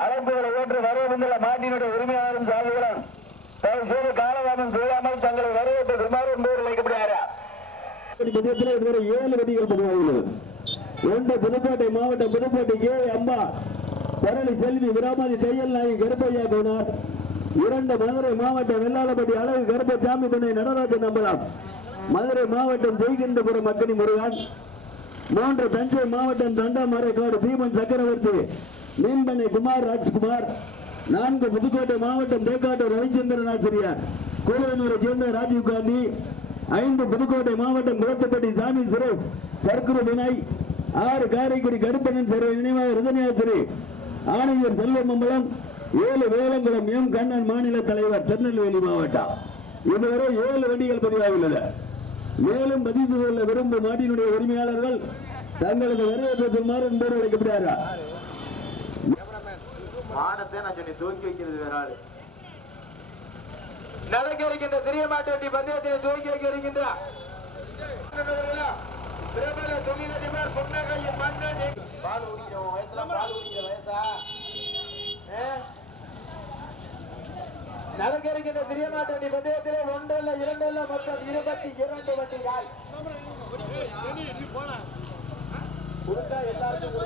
அழைப்புகளை ஏற்று வரவேண்டுள்ள மாட்டினுடைய உரிமையாளரும் சார்புகளும் தயவு காலதாமம் செய்யாமல் தங்களை வரவேற்றுமாறு என்பவர் அழைக்கப்படுகிறாரா இதுவரை ஏழு வெடிகள் பதிவாகியுள்ளது ஒன்று புதுக்கோட்டை மாவட்டம் புதுக்கோட்டை கே. அம்பா பரளி செல்வி விராமாதி தையல் நாயகி கருப்பையா கோனார். இரண்டு மதுரை மாவட்டம் வெள்ளாளப்பட்டி அழகு கருப்பசாமி துணை நடராஜன் நம்பலாம். மதுரை மாவட்டம் ஜெய்கின்றபுரம் மக்கனி முருகன். மூன்று தஞ்சை மாவட்டம் தண்டாமரைக்காடு தீமன் சக்கரவர்த்தி. மீன்பண்ணை குமார் ராஜ்குமார் நான்கு புதுக்கோட்டை மாவட்டம் தேக்காட்டூர் ரவிச்சந்திரன் ஆசிரியர் கோலையனூரை சேர்ந்த ராஜீவ் காந்தி ஐந்து புதுக்கோட்டை மாவட்டம் குளத்துப்பட்டி சாமி சுரேஷ் சர்க்குரு வினாய் ஆறு காரைக்குடி கருப்பண்ணன் சேர்வை நினைவாக ரிதனியாசிரி ஆணையர் செல்வமம்பலம் ஏழு வேலங்குளம் எம் கண்ணன் மாநில தலைவர் திருநெல்வேலி மாவட்டம். இதுவரை ஏழு வண்டிகள் பதிவாகியுள்ளது. மேலும் பதிவு கொள்ள விரும்பும் நாட்டினுடைய உரிமையாளர்கள் தங்களது வரவேற்பதற்குமாறு என்போடு அழைக்கப்படுகிறார் மானத்தை நான் சொல்லி தூக்கி வைக்கிறது வேற ஆளு. நடக்க இருக்கின்ற சிறிய மாட்டு வண்டி பந்தயத்தில் தூக்கி வைக்க இருக்கின்றார் பால் குடிக்கிறவன் வயசுல பால் குடிக்கிற வயசா நடக்க இருக்கின்ற சிறிய மாட்டு வண்டி பந்தயத்திலே ஒன்றல்ல இரண்டல்ல மொத்தம் இருபத்தி இரண்டு வண்டிகள் கொடுத்தா எல்லாருக்கும்